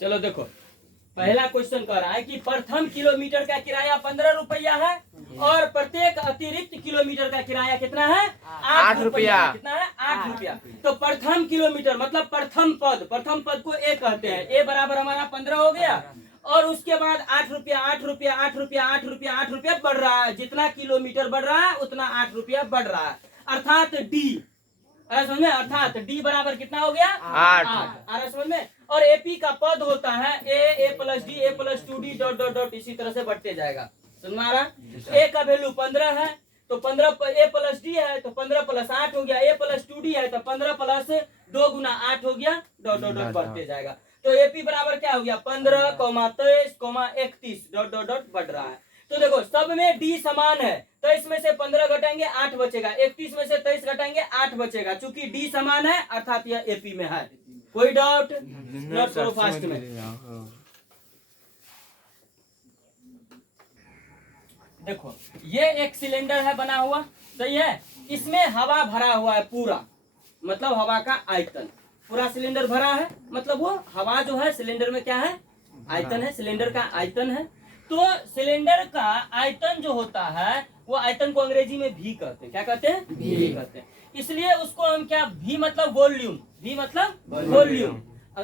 चलो देखो, पहला क्वेश्चन कह रहा है कि प्रथम किलोमीटर का किराया 15 रुपया है और प्रत्येक अतिरिक्त किलोमीटर का किराया कितना है? 8 रुपया। कितना है? 8 रुपया। तो प्रथम किलोमीटर मतलब प्रथम पद को ए कहते हैं। ए बराबर हमारा 15 हो गया और उसके बाद 8 रुपया 8 रुपया 8 रुपया 8 रुपया 8 रुपया बढ़ रहा है। जितना किलोमीटर बढ़ रहा है उतना 8 रुपया बढ़ रहा है, अर्थात डी। समझ में? अर्थात डी बराबर कितना हो गया? 8। आ रहा समझ में? और एपी का पद होता है A plus D A plus 2D dot dot dot, इसी तरह से बढ़ते जाएगा। समझ में आ रहा? ए का वैल्यू 15 है तो 15 ए प्लस डी है तो 15 प्लस 8 हो गया। ए प्लस 2D है तो 15 प्लस 2 गुना 8 हो गया, डॉट डॉट डॉट बढ़ते जाएगा। तो एपी बराबर क्या हो गया? 15, 23, 31 डॉट डॉट डॉट बढ़ रहा है। तो देखो सब में डी समान है, 23 में से 15 घटाएंगे 8 बचेगा, 31 में से 23 घटाएंगे 8 बचेगा। चूंकि डी समान है अर्थात यह एपी में है। कोई डाउट? नोट करो फास्ट में। देखो ये एक सिलेंडर है बना हुआ, सही है। इसमें हवा भरा हुआ है पूरा, मतलब हवा का आयतन पूरा सिलेंडर भरा है, मतलब वो हवा जो है सिलेंडर में क्या है? आयतन है, सिलेंडर का आयतन है। तो सिलेंडर का आयतन जो होता है वो आयतन को अंग्रेजी में भी कहते हैं। क्या कहते हैं? भी कहते हैं। इसलिए उसको हम क्या, भी मतलब वॉल्यूम, भी मतलब वॉल्यूम,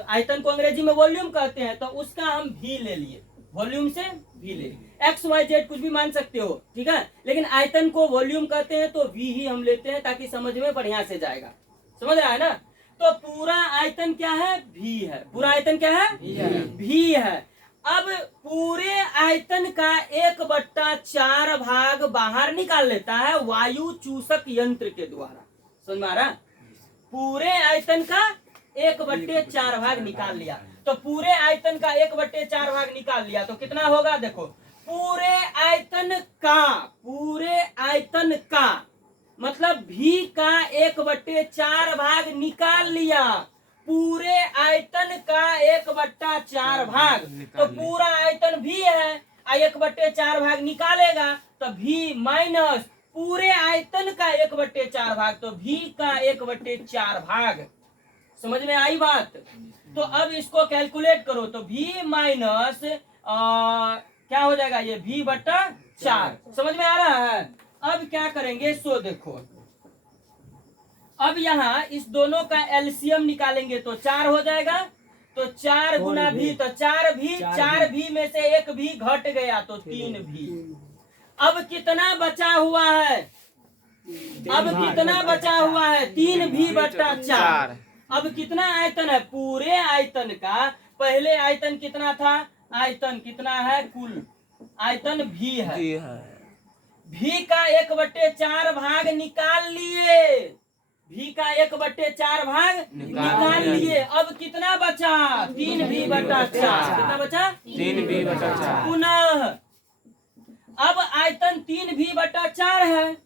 आयतन को अंग्रेजी में वॉल्यूम कहते हैं। तो उसका हम भी ले लिए, वॉल्यूम से भी ले लिए। एक्स वाई जेड कुछ भी मान सकते हो, ठीक है, लेकिन आयतन को वॉल्यूम कहते हैं तो वी ही हम लेते हैं ताकि समझ में बढ़िया से जाएगा। समझ रहा है ना? तो पूरा आयतन क्या है? भी है। पूरा आयतन क्या है? भी है। अब पूरे आयतन का 1/4 भाग बाहर निकाल लेता है वायु चूसक यंत्र के द्वारा। समझ में आ रहा? पूरे आयतन का 1/4 भाग निकाल लिया। तो पूरे आयतन का 1/4 भाग निकाल लिया तो कितना होगा? देखो पूरे आयतन का मतलब भी का 1/4 भाग निकाल लिया। पूरे आयतन का 1/4 भाग, तो पूरा आयतन भी है, 1/4 भाग निकालेगा तो भी माइनस पूरे आयतन का 1/4 भाग, तो भी का 1/4 भाग। समझ में आई बात? तो अब इसको कैलकुलेट करो तो भी माइनस क्या हो जाएगा? ये v/4। समझ में आ रहा है? अब क्या करेंगे सो देखो, अब यहाँ इस दोनों का एलसीएम निकालेंगे तो 4 हो जाएगा। तो 4 गुना भी, तो 4 भी में से एक भी घट गया तो 3 भी। अब कितना बचा हुआ है? अब कितना बचा हुआ है? 3v/4। अब कितना आयतन है? पूरे आयतन का पहले आयतन कितना था? आयतन कितना है? कुल आयतन भी है। भी का 1/4 भाग निकाल लिए, भी का 1/4 भाग निकाल लिए। अब कितना बचा? 3v/4। कितना बचा? 3v/4। पुनः अब आयतन 3v/4 है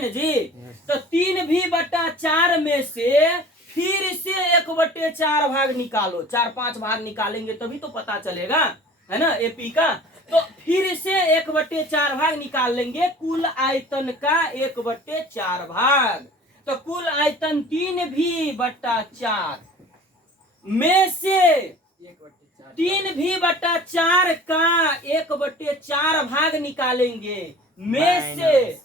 ना जी? तो 3v/4 में से फिर से 1/4 भाग निकालो। 4-5 भाग निकालेंगे तभी तो पता चलेगा, है ना, एपी का। तो फिर से 1/4 भाग निकाल लेंगे कुल आयतन का 1/4 भाग। तो कुल आयतन 3v/4 में से 3v/4 का 1/4 भाग निकालेंगे, में से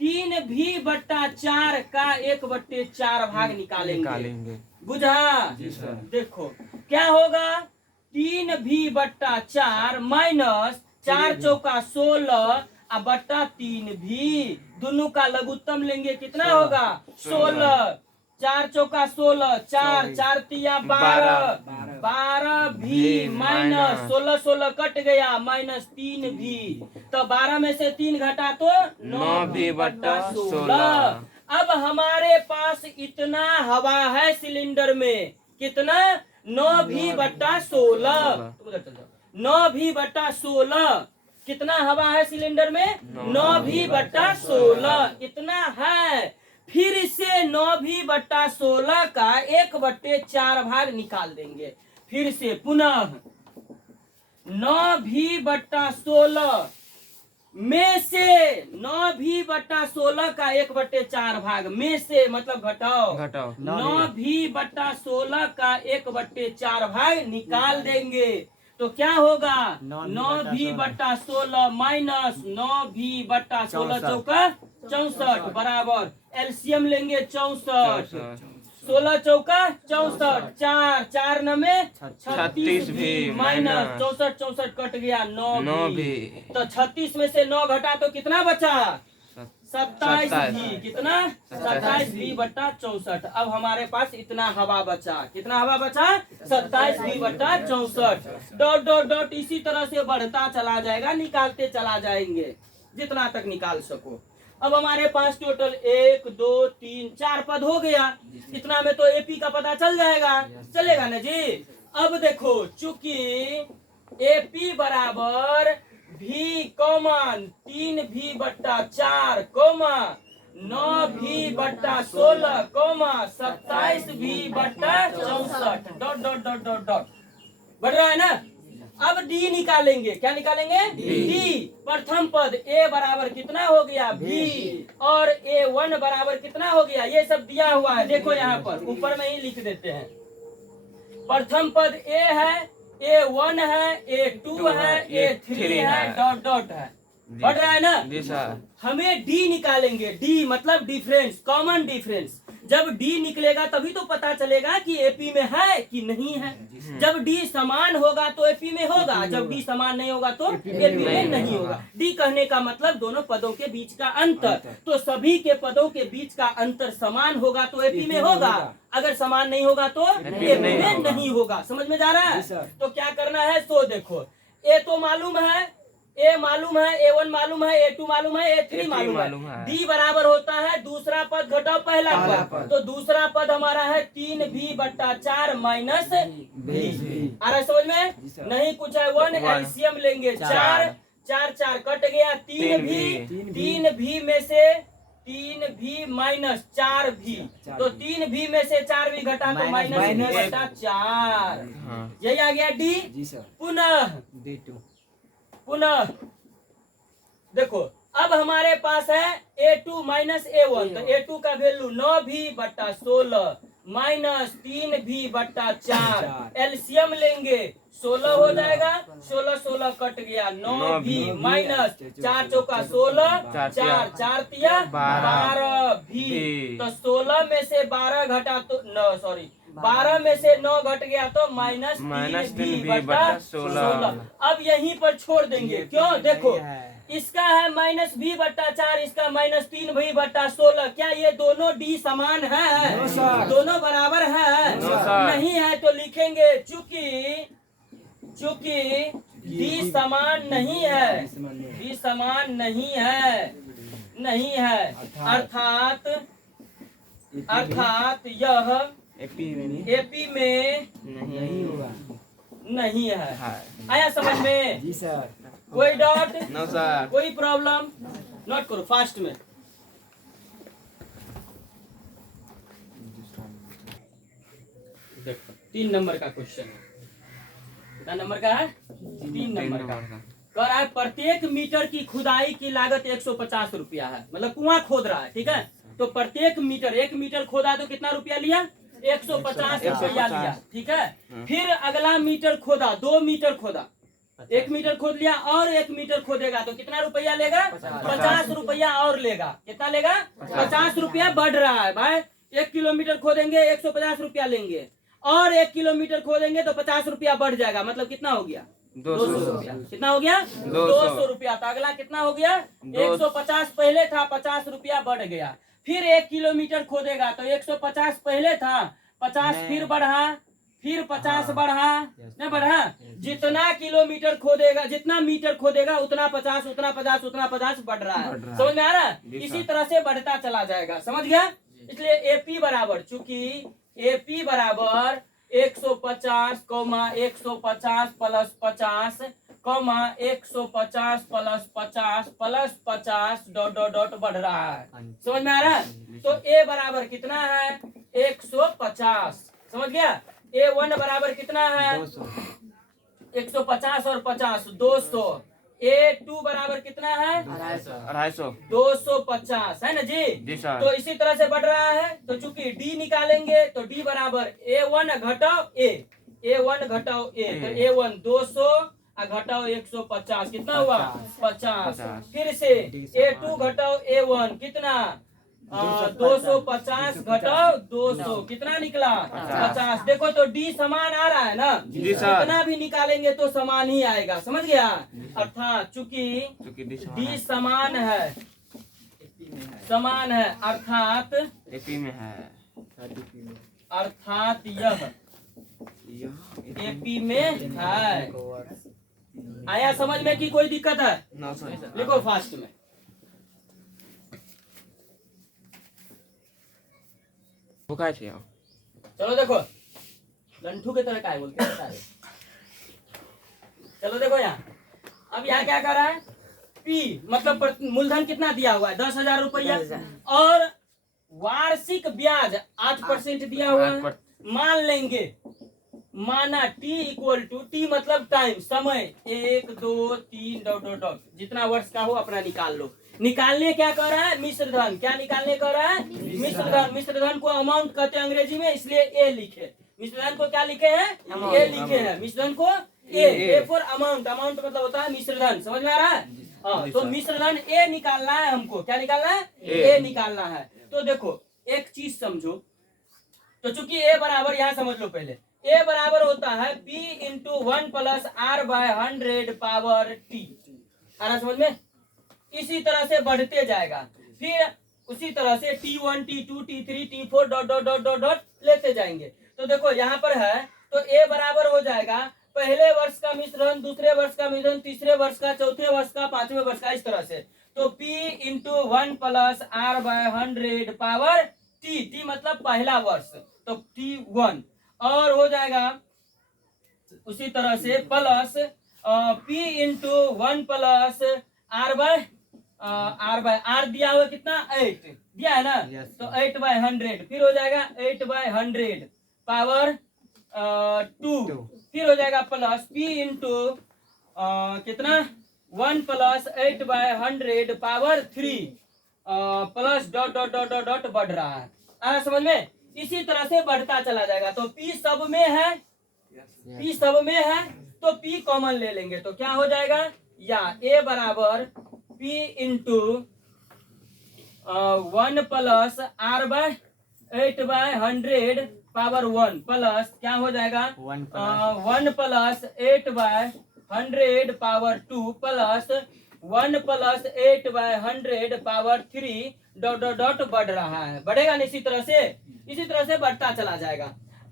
3v/4 का 1/4 भाग निकालेंगे। बुझा? देखो क्या होगा? 3v/4 माइनस 4 चौका 16 बटा 3v, दोनों का लघुत्तम लेंगे कितना होगा? 16। 4 चौका 16, 4 तिया 12 भी माइनस 16 कट गया माइनस 3v। तो 12 में से 3 घटा तो 9v/16। अब हमारे पास इतना हवा है सिलेंडर में, कितना? 9v/16। 9v/16 कितना हवा है सिलेंडर में? 9v/16 इतना है। फिर से 9v/16 का 1/4 भाग निकाल देंगे। फिर से पुनः 9v/16 में से 9v/16 का 1/4 भाग, में से मतलब घटाओ, 9v/16 का 1/4 भाग निकाल देंगे तो क्या होगा? 9v/16 माइनस 9v/16 चौका 64 बराबर एलसीएम लेंगे 64, 16 चौका 64, 4 नमे 36 भी माइनस 64 कट गया 9 भी। तो 36 में से 9 घटा तो कितना बचा? 27 भी। कितना? 27v/64। अब हमारे पास इतना हवा बचा। कितना हवा बचा? 27v/64। डॉट डॉट डॉट इसी तरह से बढ़ता चला जाएगा, निकालते चला जाएंगे जितना तक निकाल सको। अब हमारे पास टोटल 1 2 3 4 पद हो गया। इतना में तो एपी का पता चल जाएगा, चलेगा ना जी। अब देखो, चूंकि एपी बराबर भी common 3v/4 comma 9v/16 comma 27v/64 dot dot dot dot dot बढ़ रहा है ना। अब डी निकालेंगे। क्या निकालेंगे? डी। प्रथम पद ए बराबर कितना हो गया? भी। और A1 बराबर कितना हो गया? ये सब दिया हुआ है, देखो यहाँ पर ऊपर में ही लिख देते हैं। प्रथम पद ए है, A1 है, A2 है, A3 है, डॉट डॉट है। बढ़ रहा है ना जी सर। हमें डी निकालेंगे। डी मतलब डिफरेंस, कॉमन डिफरेंस। जब डी निकलेगा तभी तो पता चलेगा कि एपी में है कि नहीं है। जब डी समान होगा तो एपी में होगा, जब डी समान नहीं होगा तो एपी में नहीं होगा। डी कहने का मतलब दोनों पदों के बीच का अंतर। तो सभी के पदों के बीच का अंतर समान होगा तो एपी में होगा, अगर समान नहीं होगा तो एपी में नहीं होगा। समझ में जा रहा है? तो क्या करना है? तो देखो, ए तो मालूम है, ए मालूम है, A1 मालूम है, A2 मालूम है, A3 मालूम है। डी बराबर होता है दूसरा पद घटाओ पहला पद। तो दूसरा पद हमारा है 3v/4 माइनस v। आ रहा है समझ में? नहीं कुछ है 1, एलसीएम लेंगे 4 4 कट गया 3v में से 3v माइनस 4v। तो 3v में से 4v घटा तो माइनस v/4। यही आ गया डी। पुनः देखो, अब हमारे पास है A2 माइनस A1। तो A2 का value 9v/16 minus 3v/4 LCM लेंगे 16 हो जाएगा, 16 कट गया 9v माइनस 4 चौका 16, 4 तिया 12v। तो 16 में से 12 घटा तो 12 में से 9 घट गया तो माइनस 3v/16। अब यहीं पर छोड़ देंगे। क्यों? देखो, इसका है माइनस v/4, इसका माइनस 3v/16। क्या ये दोनों डी समान है? दोनों बराबर है? नहीं है तो लिखेंगे चूंकि डी समान नहीं है, डी समान नहीं है, अर्थात यह एपी में नहीं है। आया समझ में? जी सर। कोई डाउट? No sir. कोई प्रॉब्लम? नोट करो फास्ट में। देखो 3 नंबर का क्वेश्चन है। कितना नंबर का है? 3 नंबर का। कह रहा है प्रत्येक मीटर की खुदाई की लागत 150 रुपया है। मतलब कुआं खोद रहा है, ठीक है। तो प्रत्येक मीटर, 1 मीटर खोदा तो कितना रुपया लिया? 150 रुपया लिया, ठीक है। फिर अगला मीटर खोदा, 2 मीटर खोदा, 1 मीटर खोद लिया और 1 मीटर खोदेगा तो कितना रुपया लेगा? 50 रुपया और लेगा। कितना लेगा? 50 रुपया बढ़ रहा है भाई। 1 किलोमीटर खोदेंगे 150 रुपया लेंगे, और 1 किलोमीटर खोदेंगे तो 50 रुपया बढ़ जाएगा। मतलब कितना हो गया? 200 रुपया। कितना हो गया? 200 रुपया। तो अगला कितना हो गया? 150 पहले था, 50 रुपया बढ़ गया। फिर 1 किलोमीटर खोदेगा तो 150 पहले था, 50 फिर बढ़ा, फिर 50 बढ़ा, नहीं बढ़ा? जितना किलोमीटर खोदेगा, जितना मीटर खोदेगा उतना 50, उतना 50, उतना 50 बढ़ रहा है। समझ में आ रहा है? इसी तरह से बढ़ता चला जाएगा। समझ गया? इसलिए एपी बराबर, चूंकि एपी बराबर 150 150 plus 50 150 plus 50 plus 50 dot dot dot बढ़ रहा है। समझ में आ रहा है? तो ए बराबर कितना है? 150। समझ गया? A1 बराबर कितना है? 150 और 50 200। A2 बराबर कितना है? 250। 250 है ना जी? जी सर। तो इसी तरह से बढ़ रहा है, तो चूंकि D निकालेंगे तो D बराबर A1 घटाओ A, A1 घटाओ A, तो A1 200 घटाओ 150 कितना हुआ? 50। फिर से A2 घटाओ A1 कितना? 250 घटाओ 200 कितना निकला? 50। देखो तो D समान आ रहा है ना? जी सर। कितना भी निकालेंगे तो समान ही आएगा, समझ गया? अर्थात चूंकि D समान है, समान है अर्थात एपी में है। अर्थात यह एपी में है। आया समझ में कि कोई दिक्कत है? लिखो फास्ट में। चलो देखो लंठू के तरह काय बोलते हैं सारे। चलो देखो यहाँ, अब यहाँ क्या कर रहा है? P मतलब मूलधन कितना दिया हुआ है? 10,000 रुपया और वार्षिक ब्याज 8% दिया हुआ है। मान लेंगे, माना T इक्वल टू T मतलब टाइम, समय 1 2 3 डॉट डॉट डॉट जितना वर्ष का हो अपना निकाल लो। निकालने क्या कर रहा है? मिश्र धन। क्या निकालने कर रहा है? मिश्र धन। मिश्र धन को अमाउंट कहते हैं अंग्रेजी में, इसलिए ए लिखे। मिश्र धन को क्या लिखे हैं? ए लिखे हैं। मिश्र धन को ए फॉर अमाउंट। अमाउंट मतलब होता है मिश्र धन। समझ में आ रहा है? हाँ, तो मिश्र धन ए निकालना है हमको। क्या निकालना है? ए निकालना है। तो देखो एक चीज समझो, तो चूंकि ए बराबर, यहाँ समझ लो पहले, ए बराबर होता है P into 1 plus R by 100 power T। आ रहा समझ में? इसी तरह से बढ़ते जाएगा, फिर उसी तरह से T1 T2 T3 T4 dot dot dot dot dot लेते जाएंगे। तो देखो यहाँ पर है, तो ए बराबर हो जाएगा पहले वर्ष का मिश्रण, दूसरे वर्ष का मिश्रण, तीसरे वर्ष का, चौथे वर्ष का, पांचवें वर्ष का, इस तरह से। तो P into 1 plus R by 100 power T मतलब पहला वर्ष, तो T1 और हो जाएगा उसी तरह से plus P into 1 plus R by R दिया हुआ कितना? 8 दिया है ना? तो 8 बाय 100 फिर हो जाएगा 8 बाय 100 पावर 2 फिर हो जाएगा प्लस P इंटू कितना? 1 plus 8 by 100 power 3 plus dot dot dot dot dot बढ़ रहा है। आ समझ में? इसी तरह से बढ़ता चला जाएगा। तो P सब में है, P सब में है तो P कॉमन ले लेंगे तो क्या हो जाएगा? या A बराबर P into 1 plus R by 8 by 100 power 1 plus क्या हो जाएगा? 1 plus 8 by 100 power 2 plus 1 plus 8 by 100 power 3 dot dot dot बढ़ रहा है। बढ़ेगा ना? इसी तरह से बढ़ता चला जाएगा।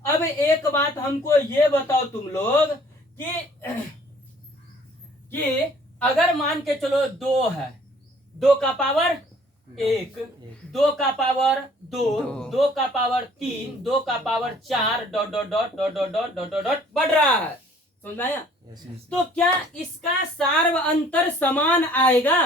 अब एक बात हमको ये बताओ तुम लोग कि अगर मान के चलो 2 है, 2 का पावर 1, 2 का पावर 2, 2 का पावर 3, 2 का power 4 dot dot dot dot dot dot dot dot dot बढ़ रहा है। समझ में आया? तो क्या इसका सार्व अंतर समान आएगा?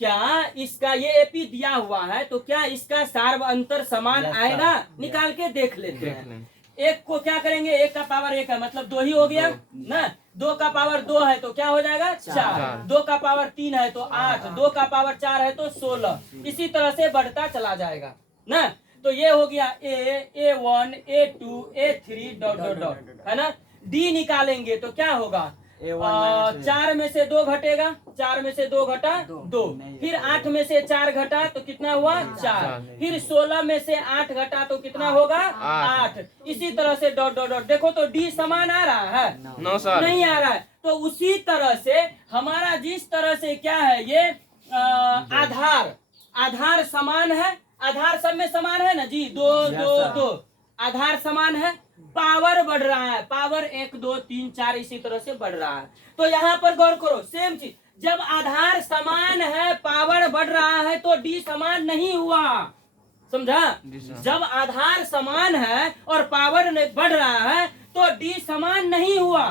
क्या इसका, ये एपी दिया हुआ है तो क्या इसका सार्व अंतर समान आएगा? निकाल के देख लेते हैं। एक को क्या करेंगे? 1 का पावर 1 है मतलब 2 ही हो गया ना। 2 का पावर 2 है तो क्या हो जाएगा? 4। 2 का पावर 3 है तो 8। 2 का पावर 4 है तो 16। इसी तरह से बढ़ता चला जाएगा ना। तो ये हो गया A1 A2 A3 dot dot dot, है ना। D निकालेंगे तो क्या होगा? 4 में से 2 घटेगा, 4 में से 2 घटा 2, फिर 8 में से 4 घटा तो कितना हुआ? 4। फिर 16 में से 8 घटा तो कितना होगा? 8। इसी तरह से डॉट डॉट डॉट। देखो तो D समान आ रहा है? नो सर, नहीं आ रहा है। तो उसी तरह से हमारा जिस तरह से क्या है ये आधार समान है। आधार सब में समान है ना जी? 2 2 2 आधार समान है। पावर बढ़ रहा है, पावर 1 2 3 4 इसी तरह से बढ़ रहा है। तो यहाँ पर गौर करो, सेम चीज, जब आधार समान है पावर बढ़ रहा है तो D समान नहीं हुआ। समझा? जब आधार समान है और पावर बढ़ रहा है तो D समान नहीं हुआ।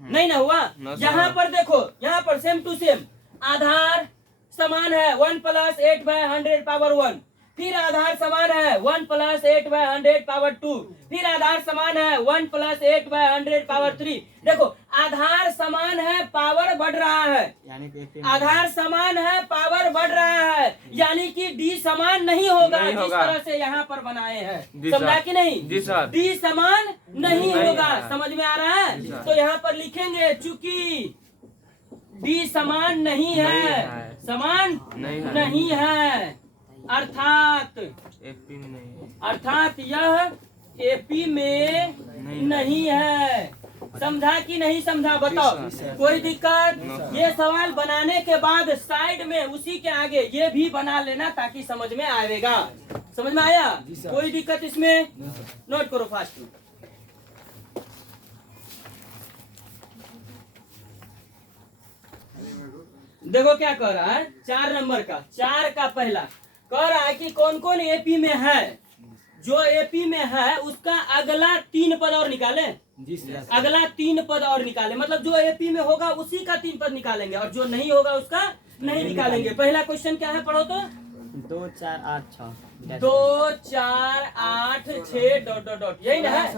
नहीं ना हुआ। यहाँ पर देखो, यहाँ पर सेम टू सेम आधार समान है 1 प्लस 8 बाय 100 पावर 1, फिर आधार समान है 1 प्लस 8 बाय 100 पावर 2, फिर आधार समान है 1 प्लस 8 बाय 100 पावर 3। देखो आधार समान है, पावर बढ़ रहा है। यानी कि आधार समान है, पावर बढ़ रहा है, यानी कि डी समान नहीं होगा। नहीं जिस होगा। तरह से यहाँ पर बनाए हैं, जी सर। समझा कि नहीं? जी सर। डी समान नहीं नहीं होगा। है। समझ में आ रहा जी है? सर। तो यहाँ पर लिखेंगे चूंकि डी समान नहीं नहीं है, है। समान नहीं है। है, अर्थात एपी में नहीं है। अर्थात यह एपी में नहीं है। समझा कि नहीं समझा? बताओ। जी सर। कोई दिक्कत? No sir. ये सवाल बनाने के बाद साइड में उसी के आगे ये भी बना लेना ताकि समझ में आएगा। समझ में आया? कोई दिक्कत इसमें? नोट करो फास्ट में। देखो क्या कह रहा है, 4 नंबर का, 4 का पहला कह रहा है कि कौन कौन एपी में है। जो एपी में है उसका अगला 3 पद और निकाले। जी सर। अगला 3 पद और निकाले, मतलब जो एपी में होगा उसी का 3 पद निकालेंगे और जो नहीं होगा उसका नहीं निकालेंगे। पहला क्वेश्चन क्या है, पढ़ो तो। 2 4 8 6 2 4 8 6 डॉट डॉट डॉट, यही ना है?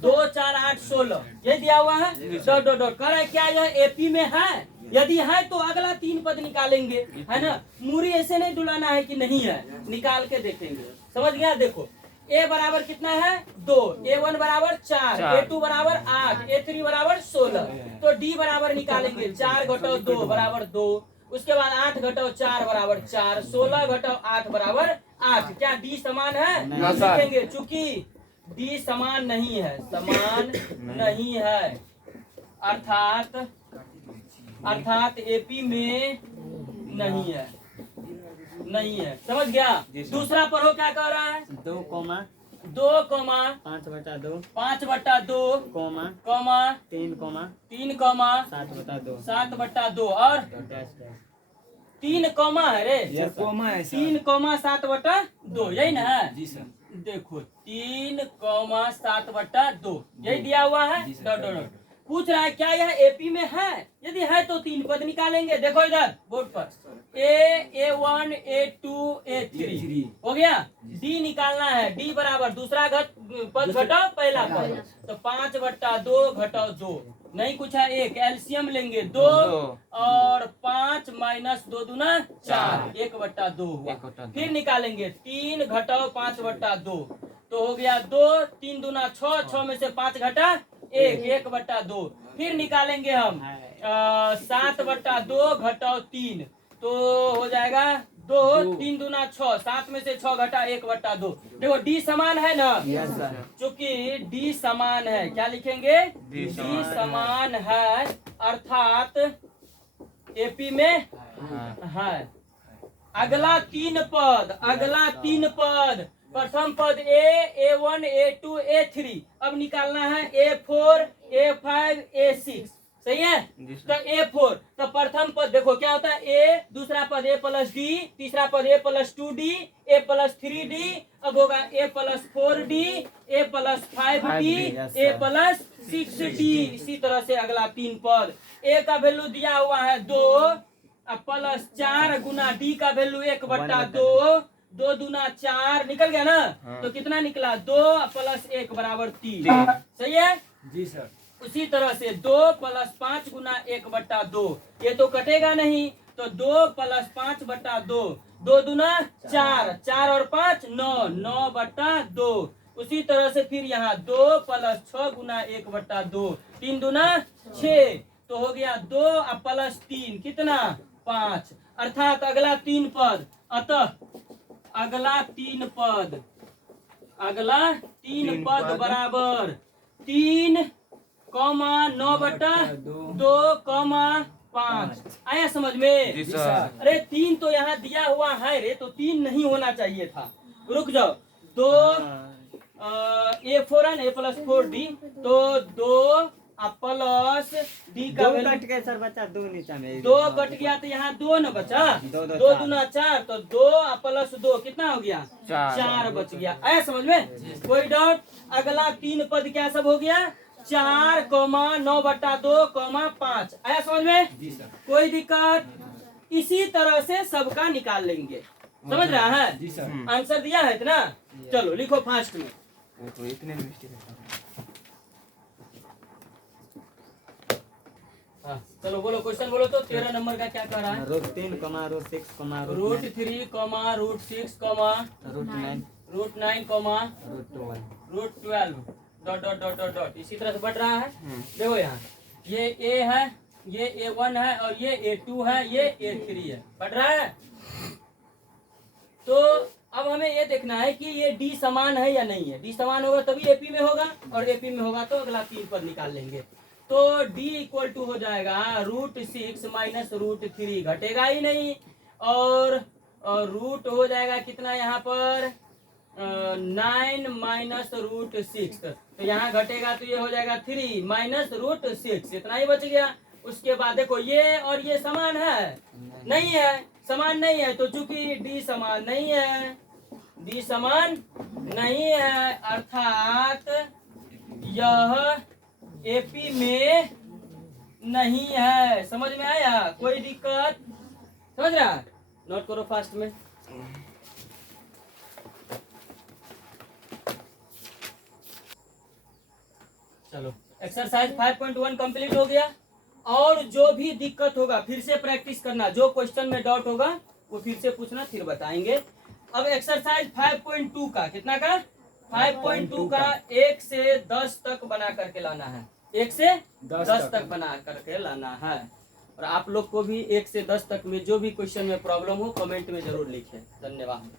2 4 8 16 यही दिया हुआ है, डॉट डॉट डॉट। कह रहा है क्या यह एपी में है? यदि है तो अगला 3 पद निकालेंगे, है ना? मूरी ऐसे नहीं डुलाना है कि नहीं है, निकाल के देखेंगे। समझ गया? देखो ए बराबर कितना है 2, A1 बराबर 4, A2 बराबर 8, A3 बराबर 16। तो डी बराबर निकालेंगे 4 घटाओ 2 बराबर 2, उसके बाद 8 घटाओ 4 बराबर 4, 16 घटाओ 8 बराबर 8। क्या डी समान है? ना सर। लिखेंगे चूंकि डी समान नहीं है, समान नहीं है, अर्थात एपी में नहीं है, नहीं है। समझ गया? जी सर। दूसरा पढ़ो क्या कह रहा है। 2 comma 2 comma 5/2 5/2 comma comma 3 comma 3 comma 7/2 7/2 और डैश डैश 3 कोमा है रे। ये कोमा है 3 कोमा 7/2 यही ना है? जी सर। देखो 3 कोमा 7/2 यही दिया हुआ है। Dot dot dot. पूछ रहा है क्या यह एपी में है? यदि है तो 3 पद निकालेंगे। देखो इधर बोर्ड पर A1 A2 A3 हो गया। डी निकालना है, डी बराबर दूसरा पद घटाओ पहला पद, तो 5/2 घटाओ 2, नहीं कुछ है 1, एलसीएम लेंगे 2 और 5 माइनस 2 दूना 4, 1/2 हुआ। 1/2। फिर निकालेंगे 3 घटाओ 5/2, तो हो गया 2, 3 दूना 6, 6 में से 5 घटा 1, 1/2। फिर निकालेंगे हम 7/2 घटाओ 3, तो हो जाएगा 2, 3 दूना 6, 7 में से 6 घटा 1/2। देखो डी समान है ना? Yes sir. चूंकि डी समान है, क्या लिखेंगे? डी डी समान है, अर्थात एपी में है। अगला 3 पद, प्रथम पद A1 A2 A3, अब निकालना है A4 A5 A6, सही है? तो A4, तो प्रथम पद देखो क्या होता है, A, दूसरा पद A प्लस डी, तीसरा पद A plus 2D, A plus 3D, अब होगा A plus 4D, A plus 5D, A plus 6D। इसी तरह से अगला 3 पद, A का वैल्यू दिया हुआ है 2, अब प्लस 4 गुना डी का वैल्यू 1/2, 2 दूना 4 निकल गया ना? तो कितना निकला? 2 प्लस 1 बराबर 3। सही है? जी सर। उसी तरह से 2 प्लस 5 गुना 1/2, ये तो कटेगा नहीं, तो 2 प्लस 5/2, 2 दूना 4, 4 और 5 9, 9/2। उसी तरह से फिर यहाँ 2 प्लस 6 गुना 1/2, 3 दूना 6, तो हो गया 2 प्लस 3 कितना? 5। अर्थात अगला 3 पद, अतः अगला 3 पद बराबर 3, 9/2, 5। आया समझ में? जी सर। अरे 3 तो यहाँ दिया हुआ है रे, तो 3 नहीं होना चाहिए था। रुक जाओ। 2 A4 है, A प्लस 4D, तो 2 प्लस डी का 2 कट के सर बचा 2 नीचे में 2 कट गया तो यहाँ 2 न बचा, 2 दूना 4, तो 2 प्लस 2 कितना हो गया? 4 बच गया। आया समझ में? कोई डाउट? अगला 3 पद क्या सब हो गया? 4, 9/2, 5। आया समझ में? जी सर। कोई दिक्कत? इसी तरह से सबका निकाल लेंगे। समझ रहा है? जी सर। आंसर दिया है इतना? चलो लिखो फास्ट में। इतने में मिस्टेक है। हाँ चलो बोलो क्वेश्चन बोलो तो 13 नंबर का क्या कह रहा है? रूट 3 कमा root 6 comma root 3 comma root 6 comma root 9 root 9 comma root 12 root 12 dot dot dot dot dot इसी तरह से बढ़ रहा है। देखो यहाँ ये ए है, ये A1 है और ये A2 है, ये A3 है, बढ़ रहा है। तो अब हमें ये देखना है कि ये डी समान है या नहीं है। डी समान होगा तभी एपी में होगा और एपी में होगा तो अगला 3 पद निकाल लेंगे। तो डी इक्वल टू हो जाएगा रूट 6 माइनस रूट 3, घटेगा ही नहीं। और रूट हो जाएगा कितना यहाँ पर 9 माइनस रूट 6, तो यहाँ घटेगा तो ये हो जाएगा 3 माइनस रूट 6, इतना ही बच गया। उसके बाद देखो ये और ये समान है, नहीं है, समान नहीं है। तो चूंकि डी समान नहीं है, डी समान नहीं है अर्थात यह एपी में नहीं है। समझ में आया? कोई दिक्कत? समझ रहा? नोट करो फास्ट में। चलो एक्सरसाइज 5.1 कंप्लीट हो गया। और जो भी दिक्कत होगा फिर से प्रैक्टिस करना, जो क्वेश्चन में डाउट होगा वो फिर से पूछना, फिर बताएंगे। अब एक्सरसाइज 5.2 का कितना का 5.2 का 1 से 10 तक बना करके लाना है, 1 से 10 तक बना करके लाना है। और आप लोग को भी 1 से 10 तक में जो भी क्वेश्चन में प्रॉब्लम हो कमेंट में जरूर लिखें। धन्यवाद।